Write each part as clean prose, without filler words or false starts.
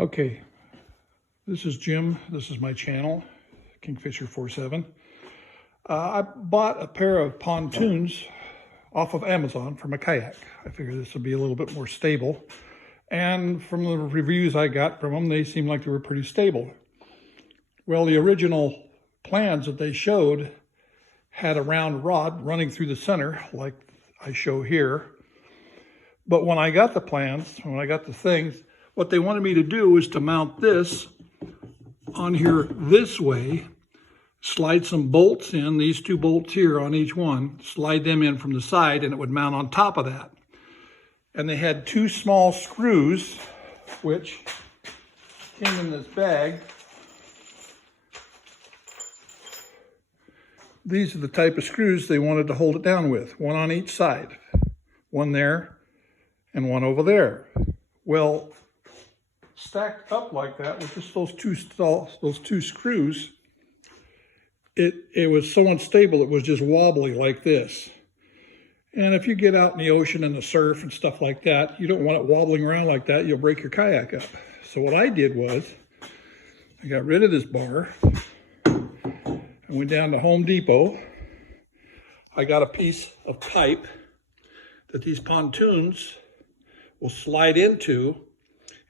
Okay, this is Jim. This is my channel, Kingfisher47. I bought a pair of pontoons off of Amazon for my kayak. I figured this would be a little bit more stable. And from the reviews I got from them, they seemed like they were pretty stable. Well, the original plans that they showed had a round rod running through the center, like I show here. But when I got the plans, when I got the things, what they wanted me to do was to mount this on here this way, slide some bolts in, these two bolts here on each one, slide them in from the side, and it would mount on top of that. And they had two small screws, which came in this bag. These are the type of screws they wanted to hold it down with, one on each side, one there and one over there. Well, stacked up like that with just those two screws, it was so unstable it was just wobbly like this. And if you get out in the ocean and the surf and stuff like that, you don't want it wobbling around like that. You'll break your kayak up. So what I did was I got rid of this bar. I went down to Home Depot. I got a piece of pipe that these pontoons will slide into.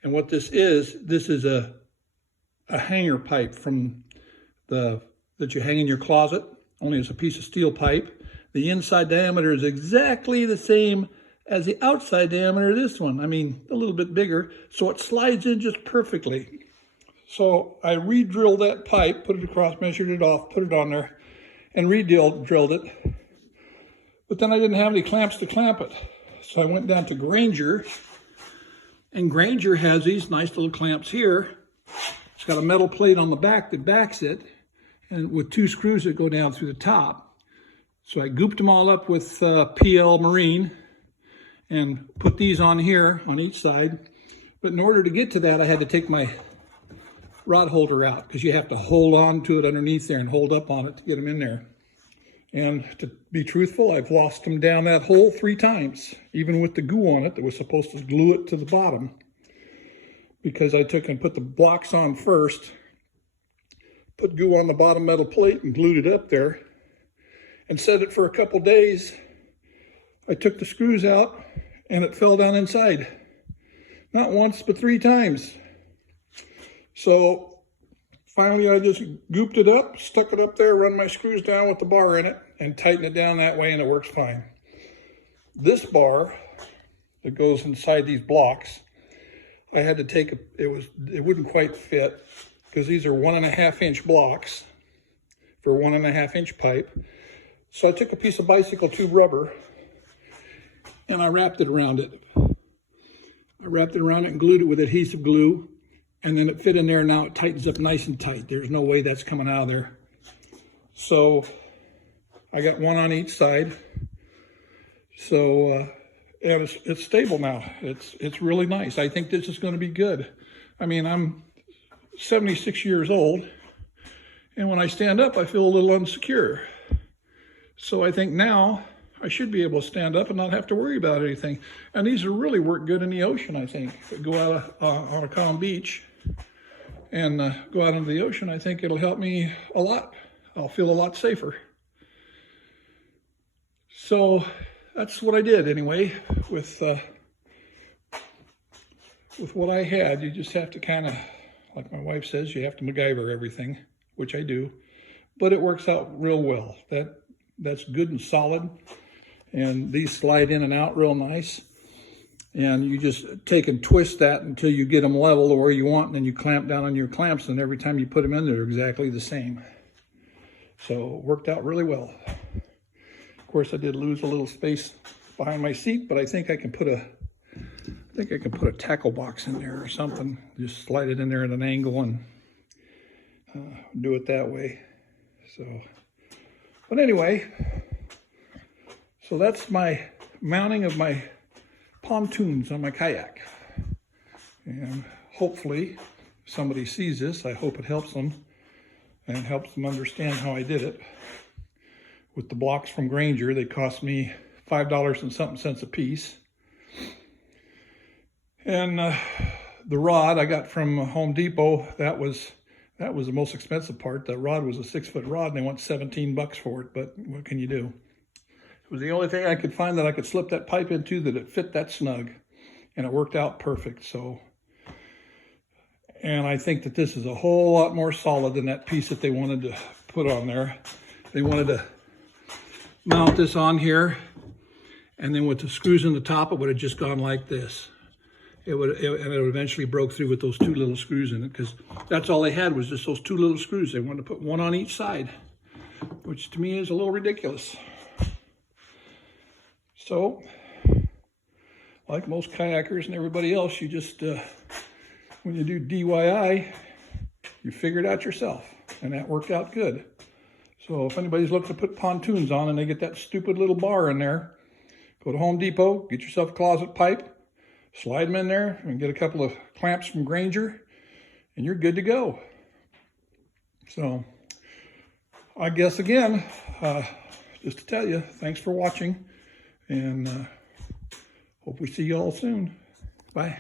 And what this is a hanger pipe from that you hang in your closet, only it's a piece of steel pipe. The inside diameter is exactly the same as the outside diameter of this one. I mean, a little bit bigger, so it slides in just perfectly. So I re-drilled that pipe, put it across, measured it off, put it on there, and drilled it. But then I didn't have any clamps to clamp it. So I went down to Grainger, and Grainger has these nice little clamps here. It's got a metal plate on the back that backs it, and with two screws that go down through the top. So I gooped them all up with PL Marine and put these on here on each side. But in order to get to that, I had to take my rod holder out because you have to hold on to it underneath there and hold up on it to get them in there. And to be truthful, I've lost them down that hole 3 times, even with the glue on it that was supposed to glue it to the bottom. Because I took and put the blocks on first, put glue on the bottom metal plate and glued it up there, and set it for a couple days. I took the screws out and it fell down inside. Not once, but 3 times. So finally I just gooped it up, stuck it up there, run my screws down with the bar in it, and tighten it down that way, and it works fine. This bar that goes inside these blocks, I had to take it wouldn't quite fit because these are 1.5-inch blocks for 1.5-inch pipe. So I took a piece of bicycle tube rubber and I wrapped it around it. I wrapped it around it and glued it with adhesive glue, and then it fit in there, and now it tightens up nice and tight. There's no way that's coming out of there. So I got one on each side. So, and it's stable now. It's really nice. I think this is going to be good. I mean, I'm 76 years old, and when I stand up, I feel a little insecure. So I think now I should be able to stand up and not have to worry about anything. And these will really work good in the ocean, I think. If I go out on a calm beach and go out into the ocean, I think it'll help me a lot. I'll feel a lot safer. So that's what I did anyway with what I had. You just have to kind of, like my wife says, you have to MacGyver everything, which I do. But it works out real well. That's good and solid. And these slide in and out real nice. And you just take and twist that until you get them level to where you want, and then you clamp down on your clamps, and every time you put them in, they're exactly the same. So it worked out really well. Of course, I did lose a little space behind my seat, but I think I can put a tackle box in there or something. Just slide it in there at an angle and do it that way. So, but anyway, so that's my mounting of my pontoons on my kayak. And hopefully somebody sees this. I hope it helps them and helps them understand how I did it. With the blocks from Grainger, they cost me $5 and something cents a piece. And the rod I got from Home Depot. That was the most expensive part. That rod was a 6-foot rod, and they want 17 bucks for it. But what can you do? It was the only thing I could find that I could slip that pipe into that it fit that snug, and it worked out perfect. So, and I think that this is a whole lot more solid than that piece that they wanted to put on there. They wanted to mount this on here, and then with the screws in the top, it would have just gone like this. And it would eventually broke through with those 2 little screws in it, because that's all they had was just those 2 little screws. They wanted to put one on each side, which to me is a little ridiculous. So, like most kayakers and everybody else, you just, when you do DIY, you figure it out yourself, and that worked out good. So if anybody's looking to put pontoons on and they get that stupid little bar in there, go to Home Depot, get yourself a closet pipe, slide them in there, and get a couple of clamps from Granger, and you're good to go. So, I guess again, just to tell you, thanks for watching, and hope we see you all soon. Bye.